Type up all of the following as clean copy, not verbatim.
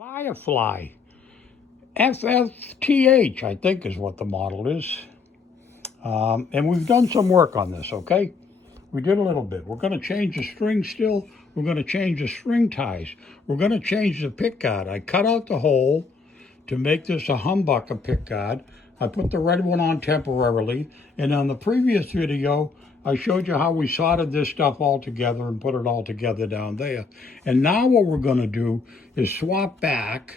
Firefly, FFTH, I think is what the model is. And we've done some work on this, okay? We did a little bit. We're going to change the string still. We're going to change the string ties. We're going to change the pick guard. I cut out the hole to make this a humbucker pick guard. I put the red one on temporarily. And on the previous video, I showed you how we soldered this stuff all together and put it all together down there. And now what we're going to do is swap back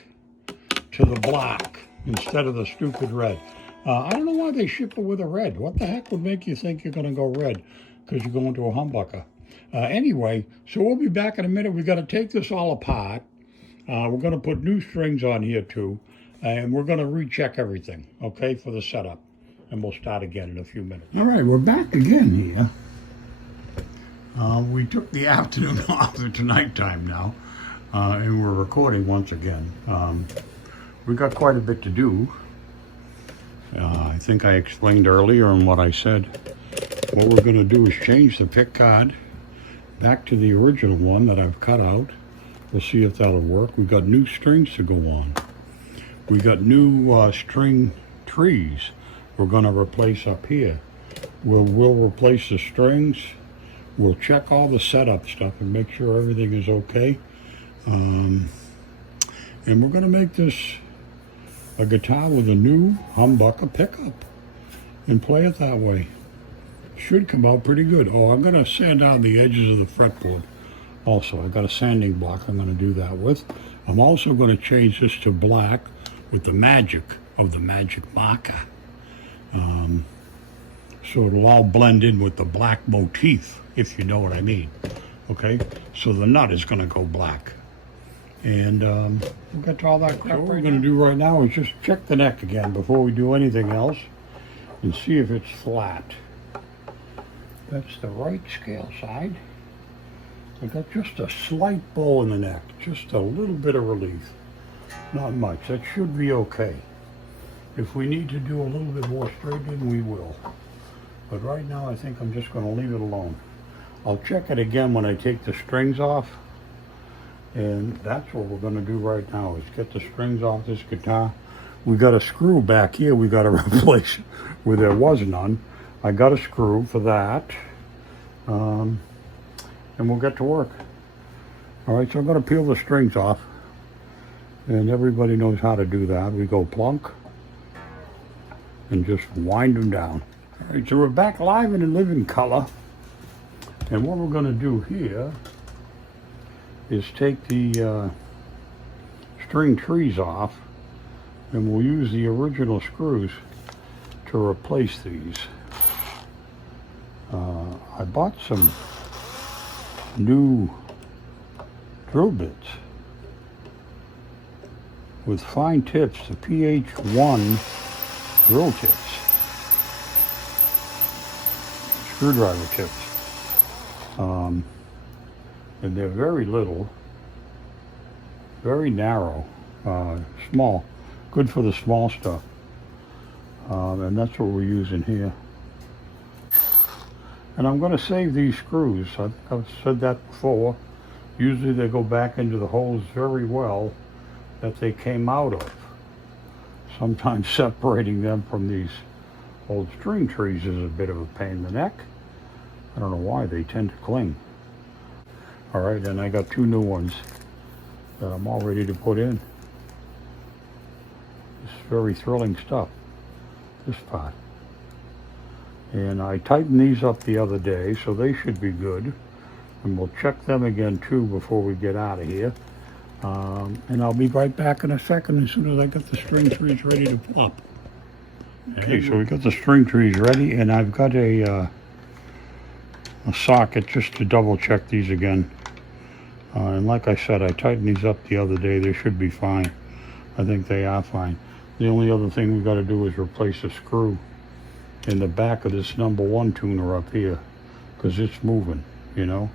to the black instead of the stupid red. I don't know why they ship it with a red. What the heck would make you think you're going to go red because you're going to a humbucker? Anyway, so we'll be back in a minute. We've got to take this all apart. We're going to put new strings on here too. And we're going to recheck everything, okay, for the setup. And we'll start again in a few minutes. All right, we're back again here. We took the afternoon off. It's nighttime now. And we're recording once again. We got quite a bit to do. I think I explained earlier in what I said. What we're going to do is change the pick guard back to the original one that I've cut out. We'll see if that'll work. We've got new strings to go on. We got new string trees we're going to replace up here. We'll replace the strings. We'll check all the setup stuff and make sure everything is okay. And we're going to make this a guitar with a new humbucker pickup and play it that way. Should come out pretty good. Oh, I'm going to sand down the edges of the fretboard. Also, I've got a sanding block I'm going to do that with. I'm also going to change this to black with the magic of the magic marker. So it'll all blend in with the black motif, if you know what I mean. Okay, so the nut is going to go black. And we'll get to all that crap. So what we're going to do right now is just check the neck again before we do anything else and see if it's flat. That's the right scale side. I got just a slight bow in the neck, just a little bit of relief. Not much. That should be okay. If we need to do a little bit more straightening, we will. But right now, I think I'm just going to leave it alone. I'll check it again when I take the strings off. And that's what we're going to do right now, is get the strings off this guitar. We got a screw back here we got to replace where there was none. I got a screw for that. And we'll get to work. All right, so I'm going to peel the strings off. And everybody knows how to do that. We go plunk and just wind them down. All right, so we're back live and in living color. And what we're going to do here is take the string trees off, and we'll use the original screws to replace these. I bought some new drill bits with fine tips, the PH1 drill tips, screwdriver tips. And they're very little, very narrow, small, good for the small stuff. And that's what we're using here. And I'm going to save these screws. I've said that before. Usually they go back into the holes very well that they came out of. Sometimes separating them from these old string trees is a bit of a pain in the neck. I don't know why, they tend to cling. All right, and I got two new ones that I'm all ready to put in. It's very thrilling stuff, this part. And I tightened these up the other day, so they should be good. And we'll check them again too before we get out of here. And I'll be right back in a second as soon as I get the string trees ready to pop. Okay, so we got the string trees ready, and I've got a socket just to double check these again. And like I said, I tightened these up the other day. They should be fine. I think they are fine. The only other thing we got to do is replace a screw in the back of this #1 tuner up here, because it's moving, you know.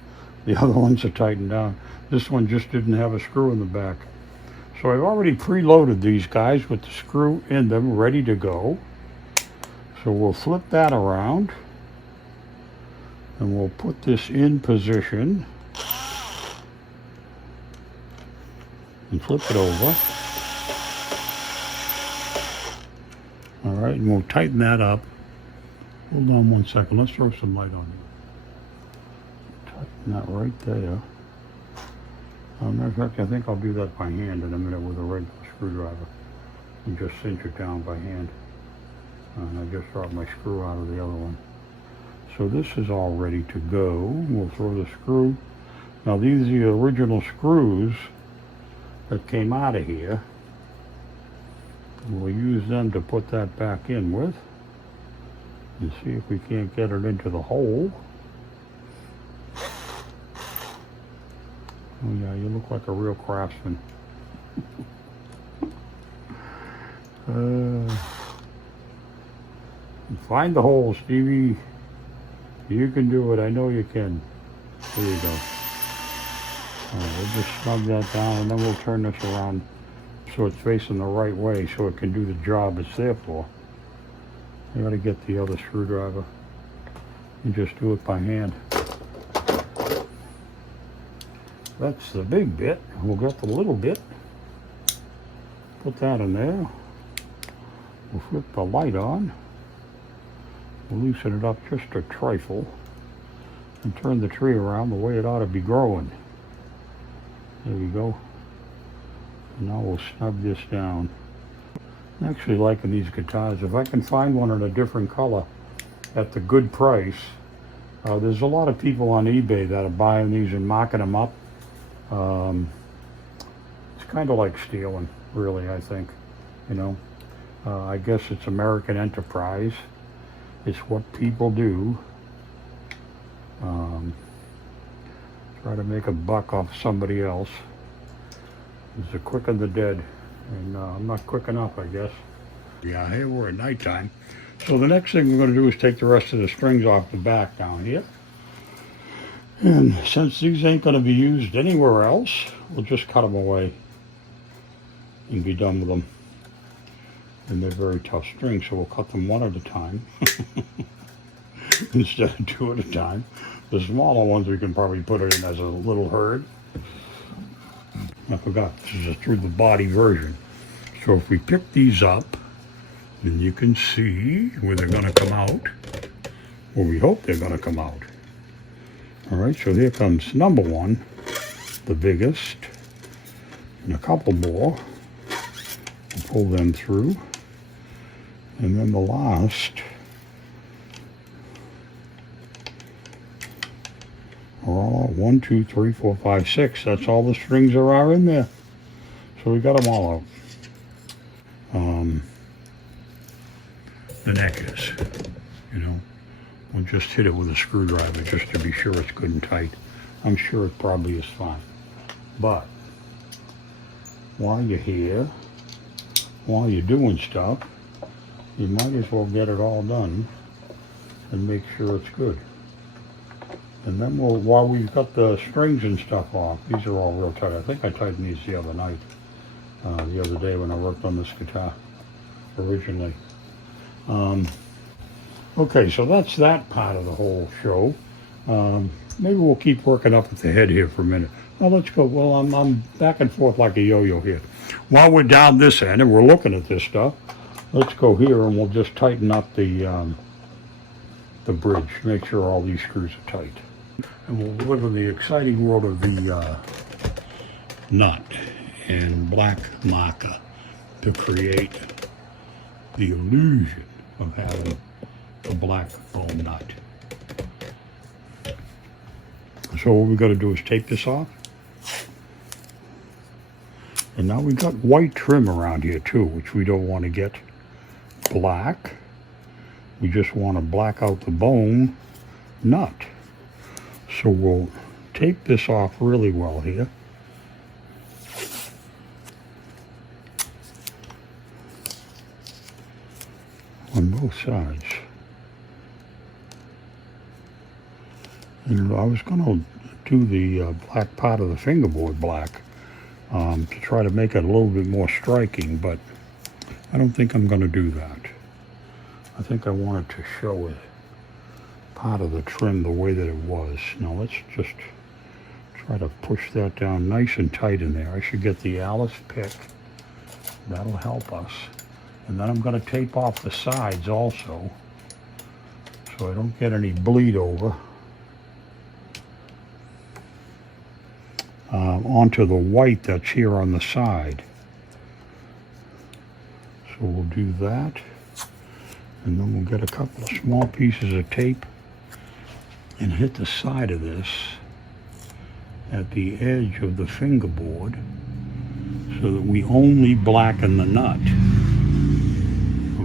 The other ones are tightened down. This one just didn't have a screw in the back. So I've already preloaded these guys with the screw in them, ready to go. So we'll flip that around and we'll put this in position. and flip it over. All right, and we'll tighten that up. Hold on one second. Let's throw some light on it. Tighten that right there. Matter of fact, I think I'll do that by hand in a minute with a regular screwdriver. And just cinch it down by hand. And I just dropped my screw out of the other one. So this is all ready to go. We'll throw the screw. Now these are the original screws that came out of here. We'll use them to put that back in with. And see if we can't get it into the hole. Oh yeah, you look like a real craftsman. Find the hole, Stevie. You can do it. I know you can. There you go. We'll just snug that down, and then we'll turn this around so it's facing the right way so it can do the job it's there for. I gotta get the other screwdriver and just do it by hand. That's the big bit. We'll get the little bit. Put that in there. We'll flip the light on. We'll loosen it up just a trifle and turn the tree around the way it ought to be growing. There we go. And now we'll snug this down. I'm actually liking these guitars. If I can find one in a different color at the good price, there's a lot of people on eBay that are buying these and marking them up. It's kind of like stealing, really, I think. You know, I guess it's American enterprise. It's what people do. Try to make a buck off somebody else. It's the quick and the dead. And I'm not quick enough, I guess. Yeah, here we're at nighttime. So the next thing we're going to do is take the rest of the strings off the back down here. And since these ain't going to be used anywhere else, we'll just cut them away and be done with them. And they're very tough strings, so we'll cut them one at a time instead of two at a time. The smaller ones we can probably put it in as a little herd. I forgot, this is a through the body version. So if we pick these up, then you can see where they're going to come out, or we hope they're going to come out. All right, so here comes number one, the biggest, and a couple more. We'll pull them through. And then the last are all 1, 2, 3, 4, 5, 6. That's all the strings there are in there. So we got them all out. The neck is, you know. We'll just hit it with a screwdriver just to be sure it's good and tight. I'm sure it probably is fine. But while you're here, while you're doing stuff, you might as well get it all done and make sure it's good. And then while we've got the strings and stuff off, these are all real tight. I think I tightened these the other night, the other day when I worked on this guitar originally. Okay, so that's that part of the whole show. Maybe we'll keep working up at the head here for a minute. Now let's go. Well, I'm back and forth like a yo-yo here. While we're down this end and we're looking at this stuff, let's go here and we'll just tighten up the bridge. Make sure all these screws are tight. And we'll live in the exciting world of the nut and black marker to create the illusion of having a black bone nut. So what we got to do is take this off. And now we've got white trim around here too, which we don't want to get black. We just want to black out the bone nut. So we'll take this off really well here. On both sides. And I was going to do the black part of the fingerboard black to try to make it a little bit more striking, but I don't think I'm going to do that. I think I wanted to show it part of the trim the way that it was. Now let's just Try to push that down nice and tight in there. I should get the Alice pick. That'll help us. And then I'm going to tape off the sides also, so I don't get any bleed over onto the white that's here on the side. So we'll do that, and then we'll get a couple of small pieces of tape and hit the side of this at the edge of the fingerboard so that we only blacken the nut.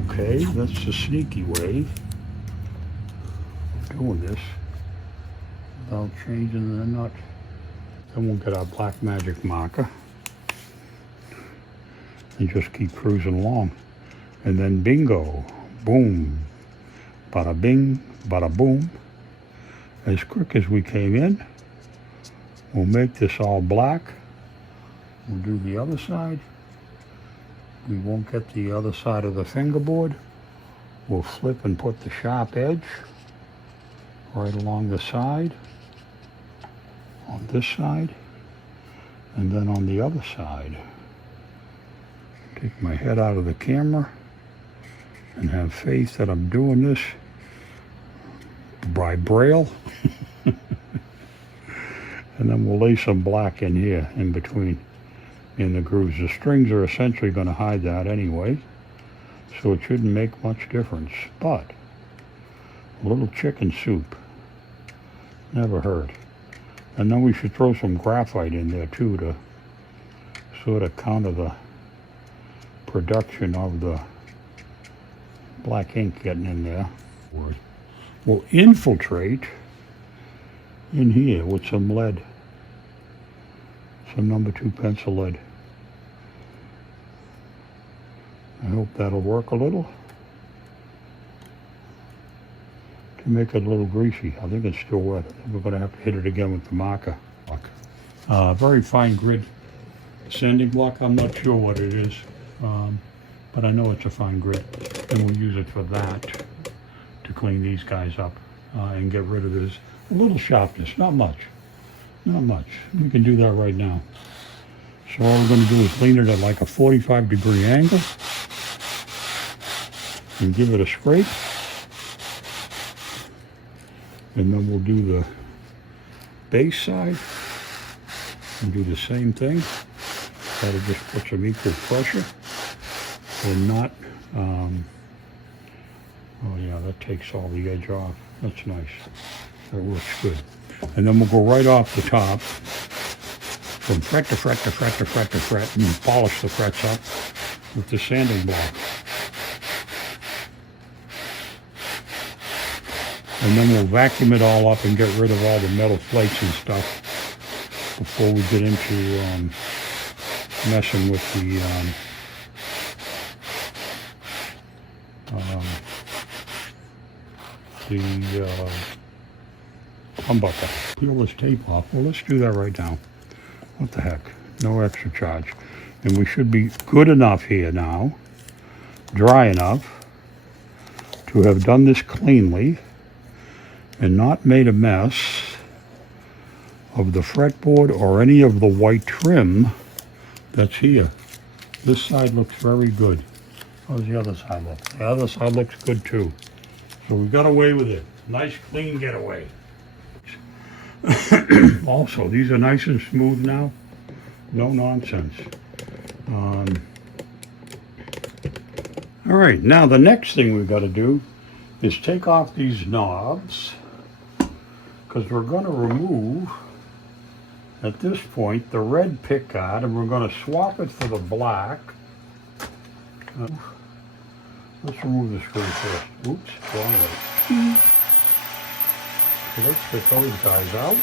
Okay, that's the sneaky way of doing this without changing the nut. Then we'll get our black magic marker and just keep cruising along. And then bingo, boom, bada bing, bada boom. As quick as we came in, we'll make this all black. We'll do the other side. We won't get the other side of the fingerboard. We'll flip and put the sharp edge right along the side, on this side, and then on the other side. Take my head out of the camera and have faith that I'm doing this by braille. And then we'll lay some black in here in between in the grooves. The strings are essentially going to hide that anyway, so it shouldn't make much difference. But a little chicken soup never hurt. And then we should throw some graphite in there too to sort of counter the production of the black ink getting in there. We'll infiltrate in here with some lead, some number 2 pencil lead. I hope that'll work a little to make it a little greasy. I think it's still wet. I think we're going to have to hit it again with the marker. Very fine grit sanding block. I'm not sure what it is, but I know it's a fine grit, and we'll use it for that to clean these guys up and get rid of this a little sharpness. Not much. Not much. We can do that right now. So all we're going to do is lean it at like a 45-degree angle and give it a scrape. And then we'll do the base side and do the same thing. Try to just put some equal pressure and not, oh yeah, that takes all the edge off. That's nice. That works good. And then we'll go right off the top from fret to fret to fret to fret to fret and polish the frets up with the sanding block. And then we'll vacuum it all up and get rid of all the metal flakes and stuff before we get into messing with the humbucker. Peel this tape off. Well, let's do that right now. What the heck? No extra charge. And we should be good enough here now, dry enough to have done this cleanly and not made a mess of the fretboard or any of the white trim that's here. This side looks very good. How does the other side look? The other side looks good too. So we got away with it. Nice clean getaway. Also, these are nice and smooth now. No nonsense. All right, now the next thing we've got to do is take off these knobs, because we're going to remove, at this point, the red pick guard, and we're going to swap it for the black. Let's remove the screw first. Oops, wrong way. So let's get those guys out.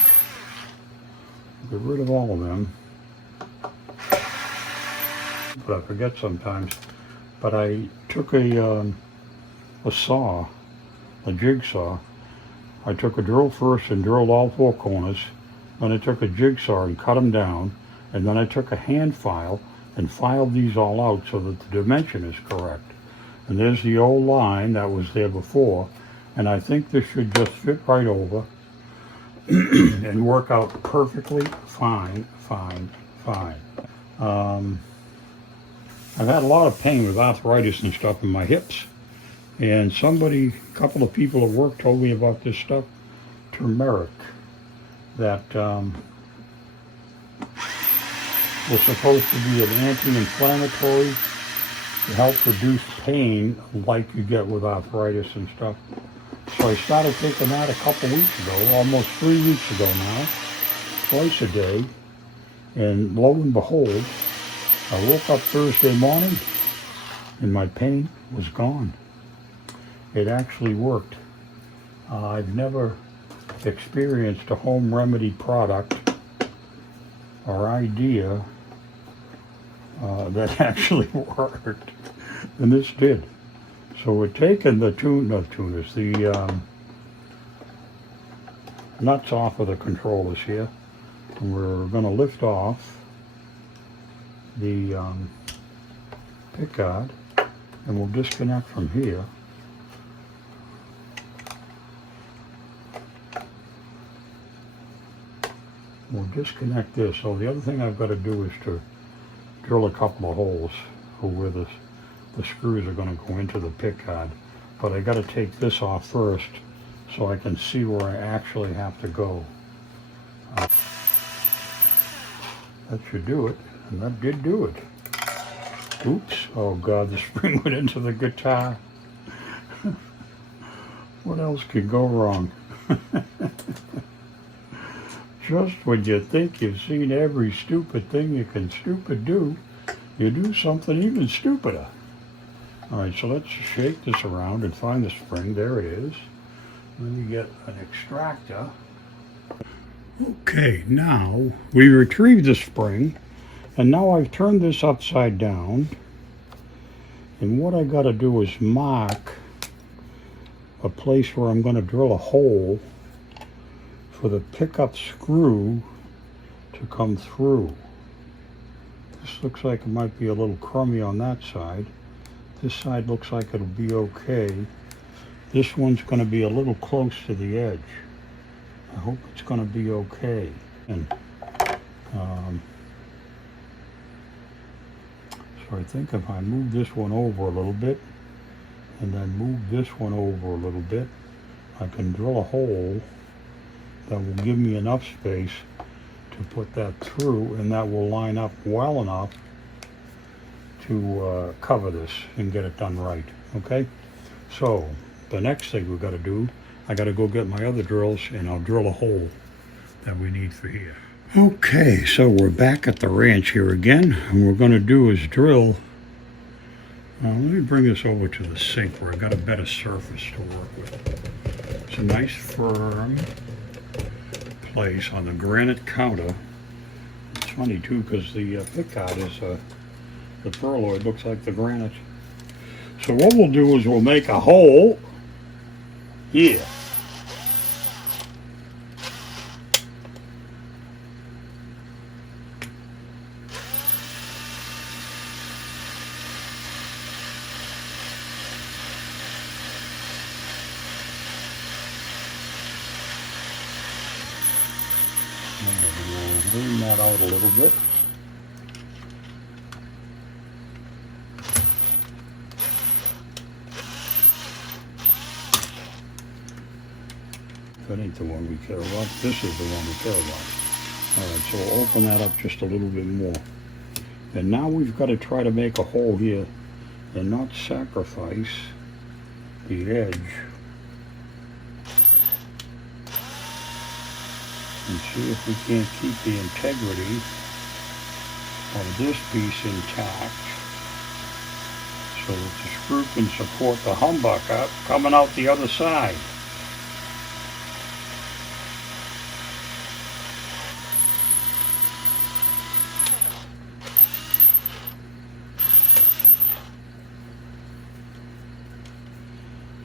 Get rid of all of them. But I forget sometimes. But I took a saw, a jigsaw. I took a drill first and drilled all 4 corners. Then I took a jigsaw and cut them down. And then I took a hand file and filed these all out so that the dimension is correct. And there's the old line that was there before. And I think this should just fit right over. and work out perfectly fine. I've had a lot of pain with arthritis and stuff in my hips, and a couple of people at work told me about this stuff, turmeric, that was supposed to be an anti-inflammatory to help reduce pain like you get with arthritis and stuff. So I started taking that a couple weeks ago, almost 3 weeks ago now, twice a day, and lo and behold, I woke up Thursday morning and my pain was gone. It actually worked. I've never experienced a home remedy product or idea that actually worked, and this did. So we're taking the nuts off of the controllers here, and we're going to lift off the pickguard, and we'll disconnect from here. We'll disconnect this. So the other thing I've got to do is to drill a couple of holes for where the screws are going to go into the pickguard. But I got to take this off first so I can see where I actually have to go. That should do it, and that did do it. Oops, oh God, the spring went into the guitar. What else could go wrong? Just when you think you've seen every stupid thing you can stupid do, you do something even stupider. All right, so let's shake this around and find the spring. There it is. Let me get an extractor. Okay, now we retrieved the spring, and now I've turned this upside down, and what I got to do is mark a place where I'm going to drill a hole for the pickup screw to come through. This looks like it might be a little crummy on that side. This side looks like it'll be okay. This one's going to be a little close to the edge. I hope it's going to be okay. And so I think if I move this one over a little bit and then move this one over a little bit, I can drill a hole that will give me enough space to put that through, and that will line up well enough to cover this and get it done right. Okay, so the next thing we've got to do, I got to go get my other drills and I'll drill a hole that we need for here. Okay, so we're back at the ranch here again, and what we're going to do is drill. Let me bring this over to the sink where I've got a better surface to work with. It's a nice firm place on the granite counter. It's funny too because the pickguard is the perloid looks like the granite. So what we'll do is we'll make a hole here. We'll lean that out a little bit. That ain't the one we care about. This is the one we care about. Alright, so we'll open that up just a little bit more. And now we've got to try to make a hole here and not sacrifice the edge. And see if we can't keep the integrity of this piece intact so that the screw can support the humbucker coming out the other side.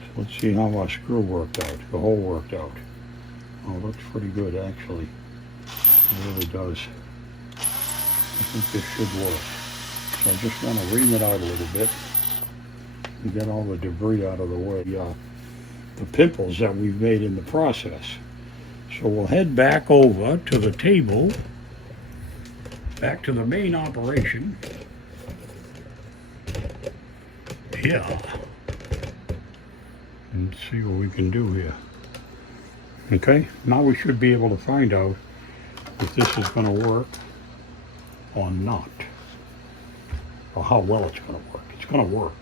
So let's see how our screw worked out, the hole worked out. Oh, it looks pretty good actually. It really does. I think this should work. So I just want to ream it out a little bit and get all the debris out of the way. The pimples that we've made in the process. So we'll head back over to the table, back to the main operation. Yeah. And see what we can do here. Okay, now we should be able to find out if this is going to work or not, or how well it's going to work. It's going to work.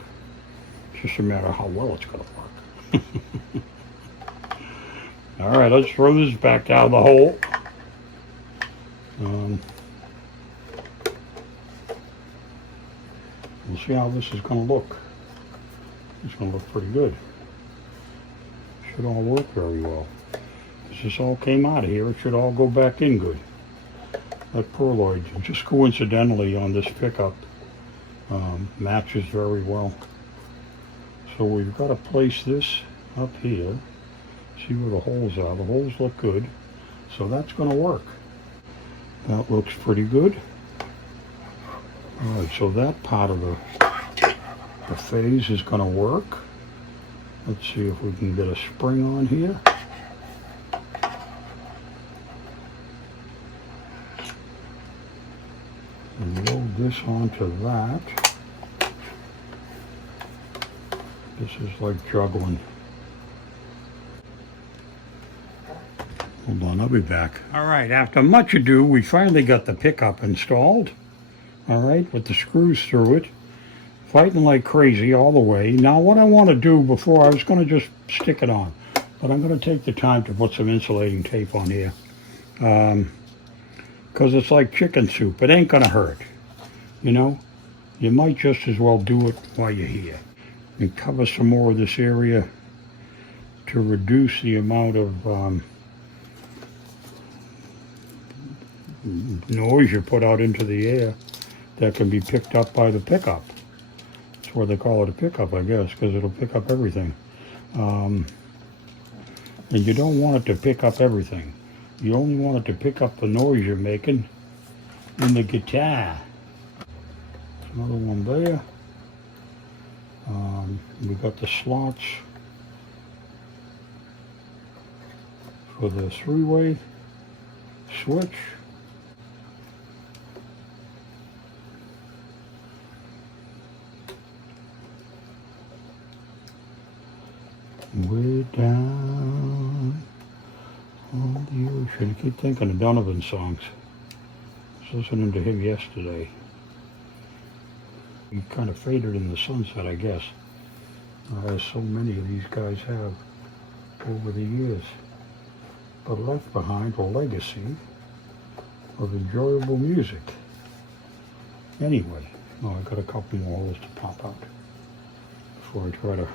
It's just a matter of how well it's going to work. All right, let's throw this back out of the hole. We'll see how this is going to look. It's going to look pretty good. Should all work very well. If this all came out of here, it should all go back in good. That perloid, just coincidentally on this pickup, matches very well. So we've got to place this up here. See where the holes are. The holes look good. So that's going to work. That looks pretty good. Alright, so that part of the phase is going to work. Let's see if we can get a spring on here. And load this onto that. This is like juggling. Hold on, I'll be back. All right, after much ado, we finally got the pickup installed. All right, with the screws through it. Fighting like crazy all the way. Now what I want to do before, I was going to just stick it on, but I'm going to take the time to put some insulating tape on here. Because it's like chicken soup. It ain't going to hurt. You know, you might just as well do it while you're here. And cover some more of this area to reduce the amount of noise you put out into the air that can be picked up by the pickup. That's why they call it a pickup, I guess, because it'll pick up everything. And you don't want it to pick up everything. You only want it to pick up the noise you're making in the guitar. Another one there. We got the slots for the three-way switch. Way down on the ocean. I keep thinking of Donovan songs. I was listening to him yesterday. He kind of faded in the sunset, I guess. As so many of these guys have over the years. But left behind a legacy of enjoyable music. Anyway, I got a couple more holes to pop out before I try to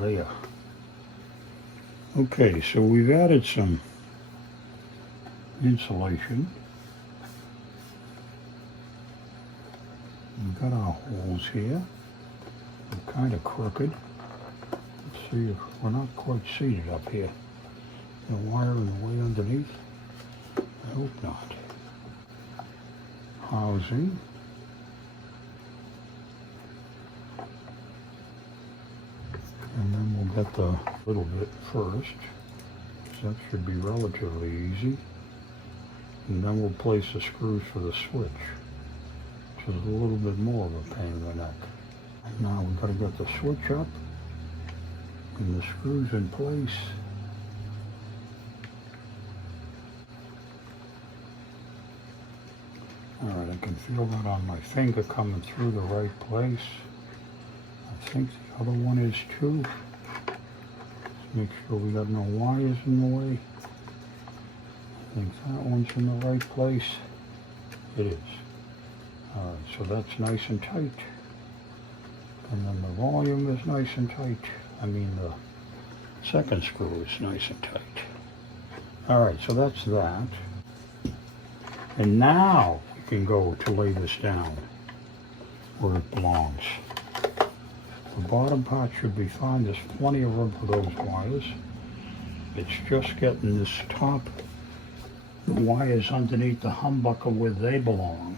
there. Okay, so we've added some insulation. We've got our holes here. They're kind of crooked. Let's see if we're not quite seated up here. The wire in the way underneath? I hope not. Housing. And then we'll get the little bit first. That should be relatively easy. And then we'll place the screws for the switch, which is a little bit more of a pain in the neck. And now we've got to get the switch up and the screws in place. All right, I can feel that on my finger coming through the right place. I think the other one is too. Let's make sure we got no wires in the way. I think that one's in the right place. It is. All right, so that's nice and tight. And then the volume is nice and tight. I mean, the second screw is nice and tight. All right, so that's that. And now we can go to lay this down where it belongs. The bottom part should be fine. There's plenty of room for those wires. It's just getting this top the wires underneath the humbucker where they belong,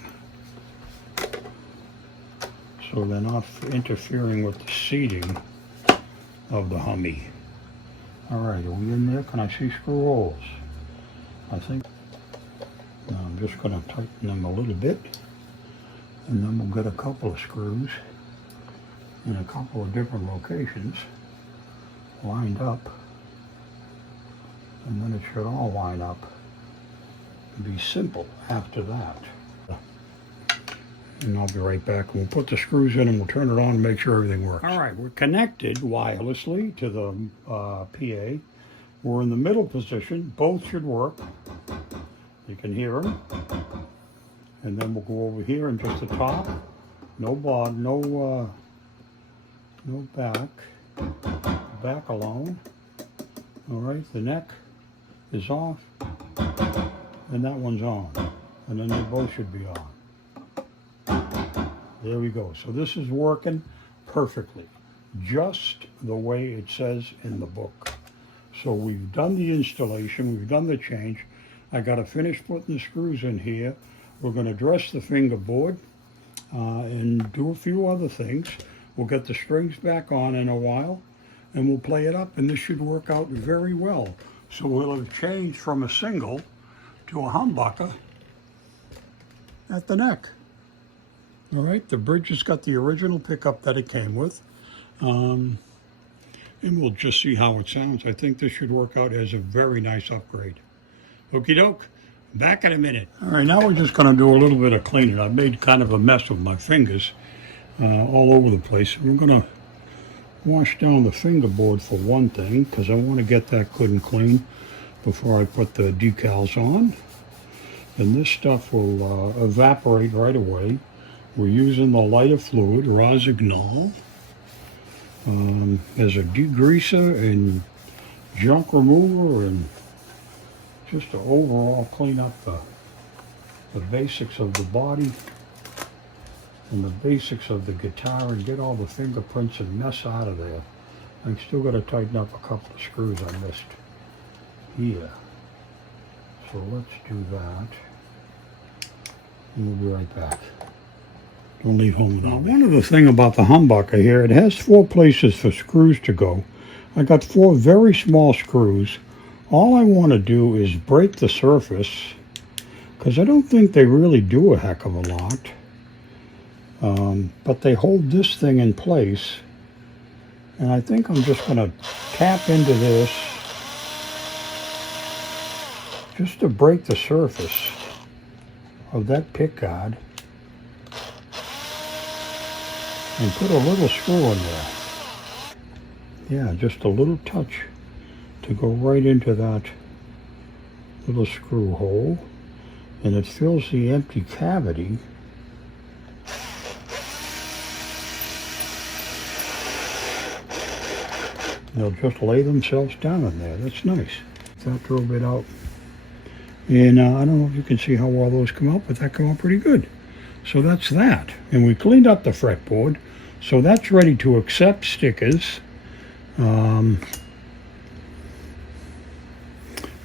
so they're not interfering with the seating of the Hummy. Alright, are we in there? Can I see screw holes? I think. Now I'm just going to tighten them a little bit, and then we'll get a couple of screws in a couple of different locations lined up, and then it should all line up and be simple after that. And I'll be right back. We'll put the screws in and we'll turn it on and make sure everything works. All right, we're connected wirelessly to the PA. We're in the middle position. Both should work. You can hear them. And then we'll go over here and just the top. No bod, no back. Back alone. All right, the neck is off. And that one's on. And then they both should be on. There we go. So this is working perfectly, just the way it says in the book. So we've done the installation, we've done the change. I got to finish putting the screws in here. We're going to dress the fingerboard and do a few other things. We'll get the strings back on in a while, and we'll play it up, and this should work out very well. So we'll have changed from a single to a humbucker at the neck. All right, the bridge has got the original pickup that it came with. And we'll just see how it sounds. I think this should work out as a very nice upgrade. Okie doke, back in a minute. All right, now we're just gonna do a little bit of cleaning. I've made kind of a mess with my fingers all over the place. We're gonna wash down the fingerboard for one thing, because I wanna get that good and clean before I put the decals on. And this stuff will evaporate right away. We're using the lighter fluid, Rosignol, as a degreaser and junk remover, and just to overall clean up the basics of the body and the basics of the guitar and get all the fingerprints and mess out of there. I'm still got to tighten up a couple of screws I missed here. So let's do that. And we'll be right back. Don't leave home without me. One other thing about the humbucker here, it has 4 places for screws to go. I got 4 very small screws. All I want to do is break the surface, because I don't think they really do a heck of a lot. But they hold this thing in place. And I think I'm just going to tap into this just to break the surface of that pickguard. And put a little screw in there. Yeah, just a little touch to go right into that little screw hole. And it fills the empty cavity. They'll just lay themselves down in there. That's nice. That drove it out. And I don't know if you can see how well those come out, but that come out pretty good. So that's that. And we cleaned up the fretboard. So that's ready to accept stickers. And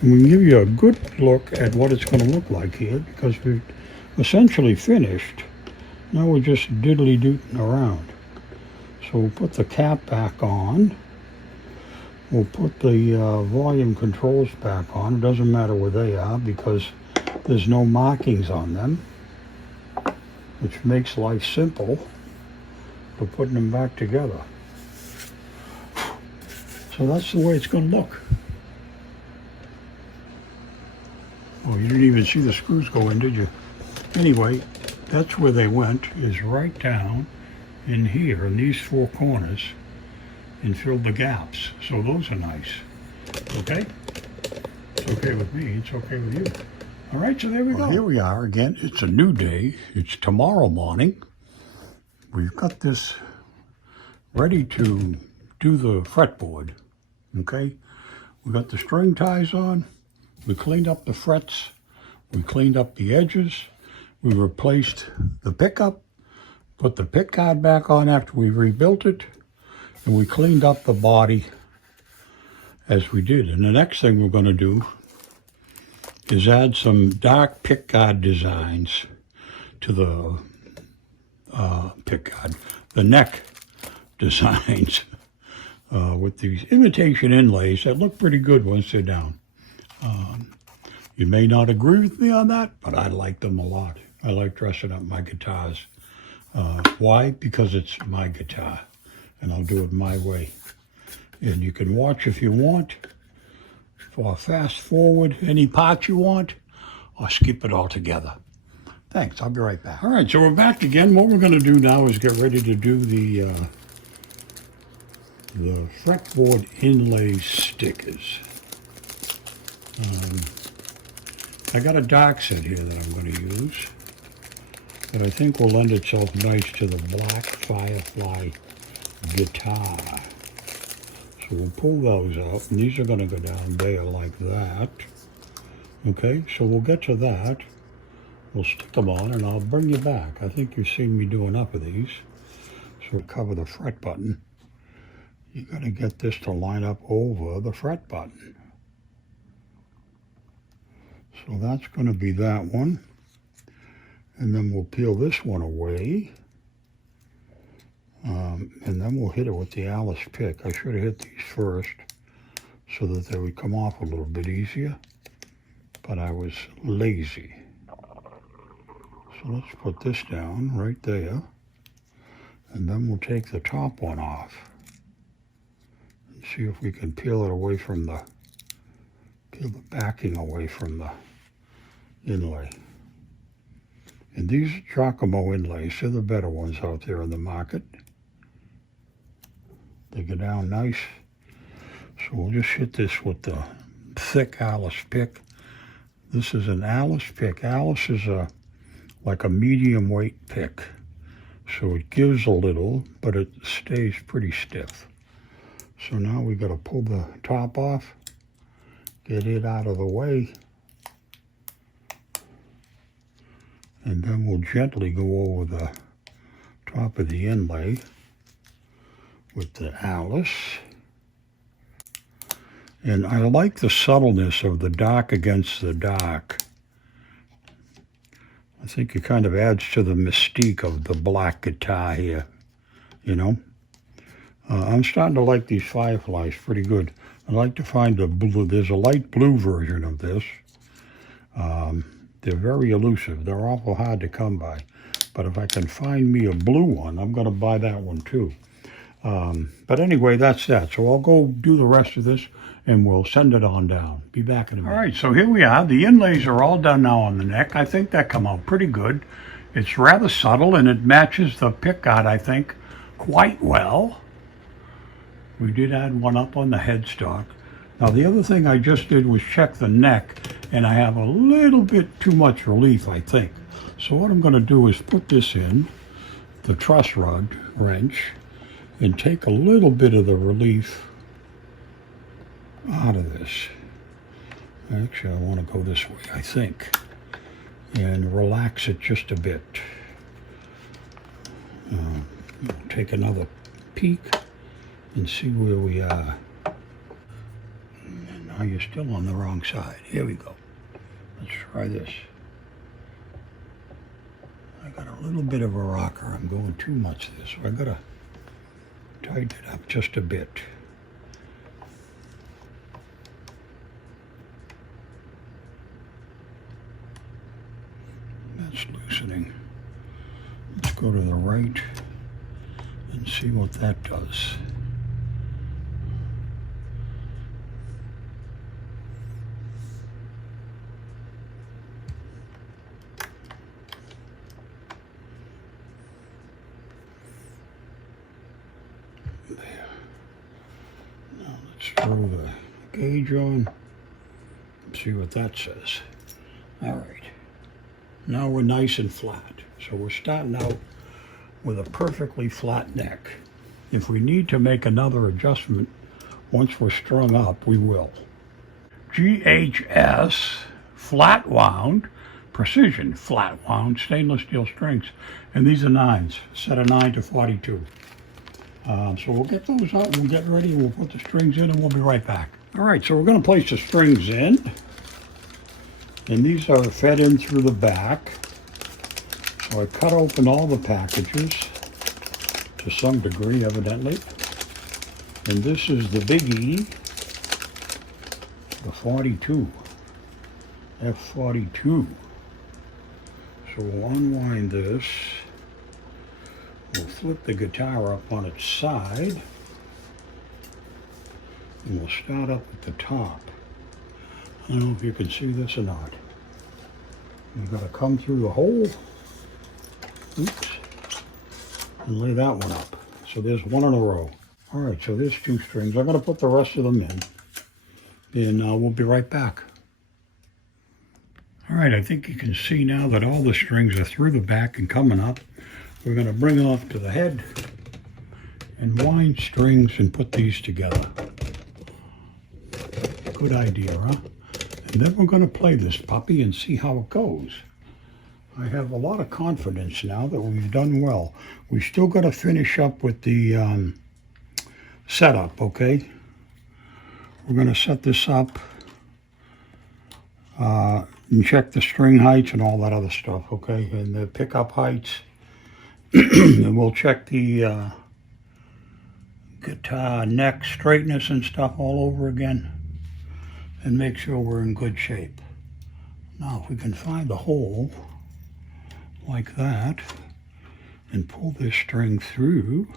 we can give you a good look at what it's going to look like here, because we've essentially finished. Now we're just diddly-dooting around. So we'll put the cap back on. We'll put the volume controls back on. It doesn't matter where they are because there's no markings on them, which makes life simple for putting them back together. So that's the way it's going to look. Oh, you didn't even see the screws go in, did you? Anyway, that's where they went, is right down in here, in these 4 corners, and filled the gaps. So those are nice. Okay? It's okay with me. It's okay with you. All right, so there we go. Here we are again. It's a new day. It's tomorrow morning. We've got this ready to do the fretboard. Okay? We got the string ties on. We cleaned up the frets. We cleaned up the edges. We replaced the pickup. Put the pick guard back on after we rebuilt it. And we cleaned up the body as we did. And the next thing we're going to do is add some dark pickguard designs to the the neck designs with these imitation inlays that look pretty good once they're down. You may not agree with me on that, but I like them a lot. I like dressing up my guitars. Why? Because it's my guitar, and I'll do it my way. And you can watch if you want, or fast forward any part you want, or skip it altogether. Thanks, I'll be right back. All right, so we're back again. What we're going to do now is get ready to do the fretboard inlay stickers. I got a dark set here that I'm going to use that I think will lend itself nice to the black Firefly guitar. So we'll pull those out, and these are going to go down there like that. Okay, so we'll get to that. We'll stick them on, and I'll bring you back. I think you've seen me do enough of these. So we'll cover the fret button. You got to get this to line up over the fret button. So that's going to be that one. And then we'll peel this one away. And then we'll hit it with the Alice pick. I should have hit these first so that they would come off a little bit easier. But I was lazy. So let's put this down right there. And then we'll take the top one off. And see if we can peel it away from peel the backing away from the inlay. And these Giacomo inlays, they're the better ones out there in the market. They go down nice. So we'll just hit this with the thick Alice pick. This is an Alice pick. Alice is like a medium weight pick. So it gives a little, but it stays pretty stiff. So now we got to pull the top off, get it out of the way, and then we'll gently go over the top of the inlay with the Alice. And I like the subtleness of the dark against the dark. I think it kind of adds to the mystique of the black guitar here, you know. I'm starting to like these Fireflies pretty good. I like to find the blue. There's a light blue version of this. They're very elusive. They're awful hard to come by. But if I can find me a blue one, I'm going to buy that one too. But anyway, that's that. So I'll go do the rest of this, and we'll send it on down. Be back in a minute. All right, so here we are. The inlays are all done now on the neck. I think that come out pretty good. It's rather subtle, and it matches the pickguard, I think, quite well. We did add one up on the headstock. Now, the other thing I just did was check the neck, and I have a little bit too much relief, I think. So what I'm going to do is put this in, the truss rod wrench, and take a little bit of the relief out of this. Actually, I want to go this way, I think, and relax it just a bit. Take another peek and see where we are. And now you're still on the wrong side. Here we go. Let's try this. I got a little bit of a rocker. I'm going too much this, so I gotta tighten it up just a bit. That's loosening. Let's go to the right and see what that does. There. Now let's throw the gauge on and see what that says. All right. Now we're nice and flat. So we're starting out with a perfectly flat neck. If we need to make another adjustment once we're strung up, we will. GHS flat wound, precision flat wound stainless steel strings. And these are 9s, set of 9 to 42. So we'll get those out and we'll get ready and we'll put the strings in and we'll be right back. All right, so we're going to place the strings in. And these are fed in through the back. So I cut open all the packages to some degree, evidently. And this is the biggie, the 42, F42. So we'll unwind this. We'll flip the guitar up on its side. And we'll start up at the top. I don't know if you can see this or not. You've got to come through the hole. Oops. And lay that one up. So there's one in a row. All right, so there's 2 strings. I'm going to put the rest of them in. And we'll be right back. All right, I think you can see now that all the strings are through the back and coming up. We're going to bring it off to the head and wind strings and put these together. Good idea, huh? And then we're going to play this puppy and see how it goes. I have a lot of confidence now that we've done well. We still got to finish up with the setup, okay? We're going to set this up and check the string heights and all that other stuff, okay? And the pickup heights. And we'll check the guitar neck straightness and stuff all over again and make sure we're in good shape. Now, if we can find the hole like that and pull this string through,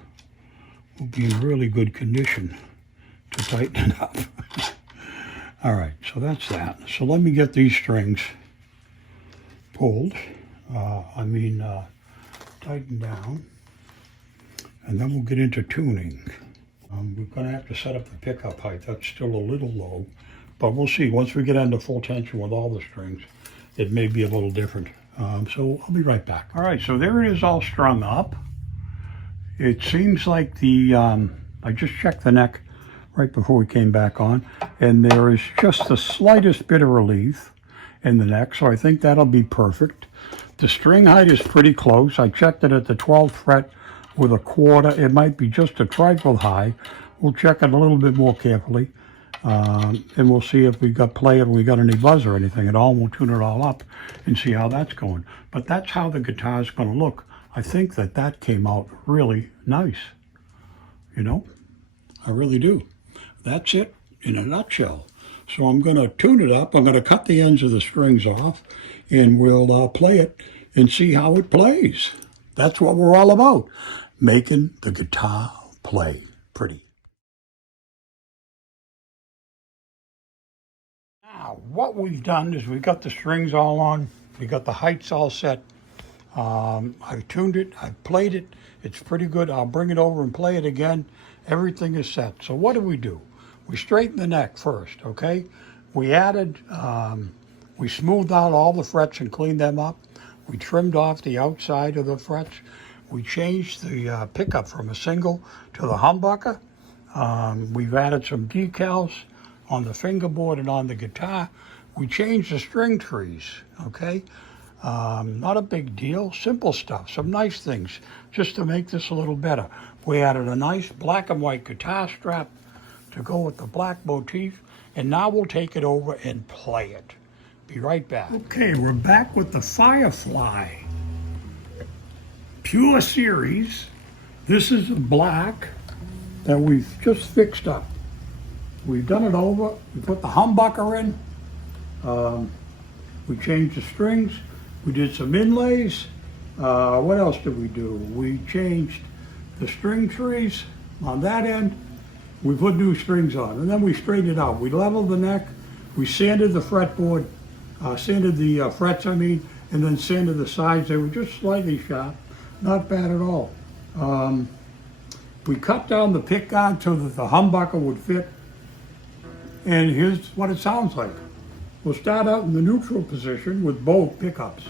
we'll be in really good condition to tighten it up. All right, so that's that. So let me get these strings pulled, tightened down, and then we'll get into tuning. We're going to have to set up the pickup height. That's still a little low, but we'll see. Once we get into full tension with all the strings, it may be a little different. So I'll be right back. All right, so there it is all strung up. It seems like I just checked the neck right before we came back on, and there is just the slightest bit of relief in the neck, so I think that'll be perfect. The string height is pretty close. I checked it at the 12th fret with a quarter. It might be just a trifle high. We'll check it a little bit more carefully, and we'll see if we got any buzz or anything at all. We'll tune it all up and see how that's going. But that's how the guitar is going to look. I think that came out really nice. You know, I really do. That's it in a nutshell. So I'm going to tune it up. I'm going to cut the ends of the strings off, and we'll play it and see how it plays. That's what we're all about, making the guitar play pretty. Now, what we've done is we've got the strings all on. We got the heights all set. I've tuned it. I've played it. It's pretty good. I'll bring it over and play it again. Everything is set. So what do? We straightened the neck first, okay? We added, we smoothed out all the frets and cleaned them up. We trimmed off the outside of the frets. We changed the pickup from a single to the humbucker. We've added some decals on the fingerboard and on the guitar. We changed the string trees, okay? Not a big deal, simple stuff, some nice things, just to make this a little better. We added a nice black and white guitar strap to go with the black motif, and now we'll take it over and play it. Be right back. Okay, we're back with the Firefly Pure Series. This is the black that we've just fixed up. We've done it over, we put the humbucker in, we changed the strings, we did some inlays. What else did we do? We changed the string trees on that end. We put new strings on, and then we straightened it out. We leveled the neck, we sanded the fretboard, sanded the frets, and then sanded the sides. They were just slightly sharp, not bad at all. We cut down the pick guard so that the humbucker would fit, and here's what it sounds like. We'll start out in the neutral position with both pickups.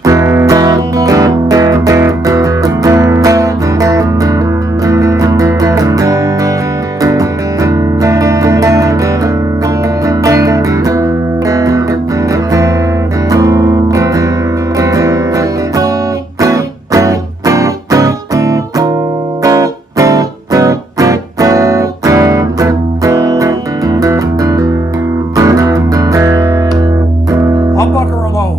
Humbucker alone.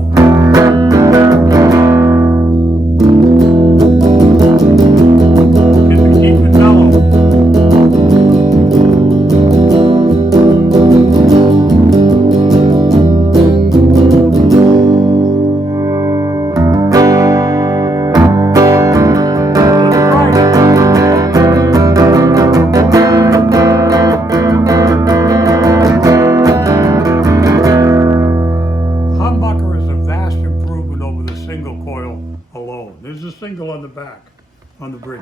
on the bridge.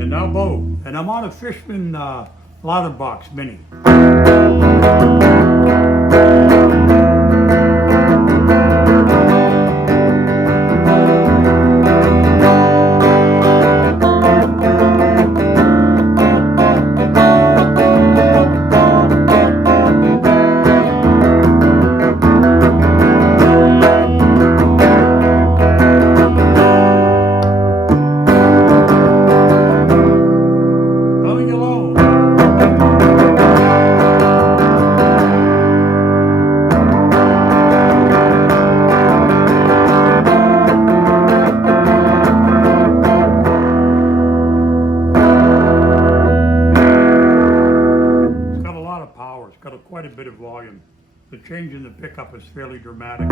And now bow. And I'm on a Fishman lather box mini. Quite a bit of volume. The change in the pickup is fairly dramatic.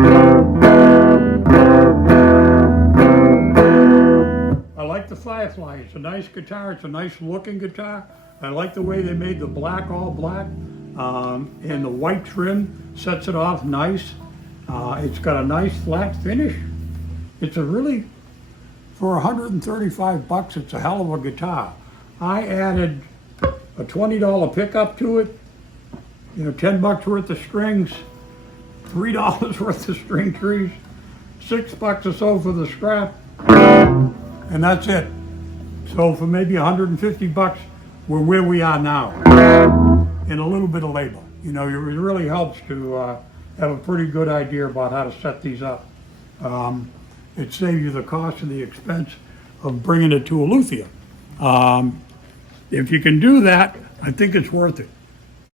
I like the Firefly. It's a nice guitar. It's a nice looking guitar. I like the way they made the black all black, and the white trim sets it off nice. It's got a nice flat finish. It's a really, for 135 bucks, it's a hell of a guitar. I added a $20 pickup to it. You know, 10 bucks worth of strings, $3 worth of string trees, $6 or so for the scrap, and that's it. So for maybe 150 bucks, we're where we are now, and a little bit of labor. You know, it really helps to have a pretty good idea about how to set these up. It saves you the cost and the expense of bringing it to a luthier. If you can do that, I think it's worth it.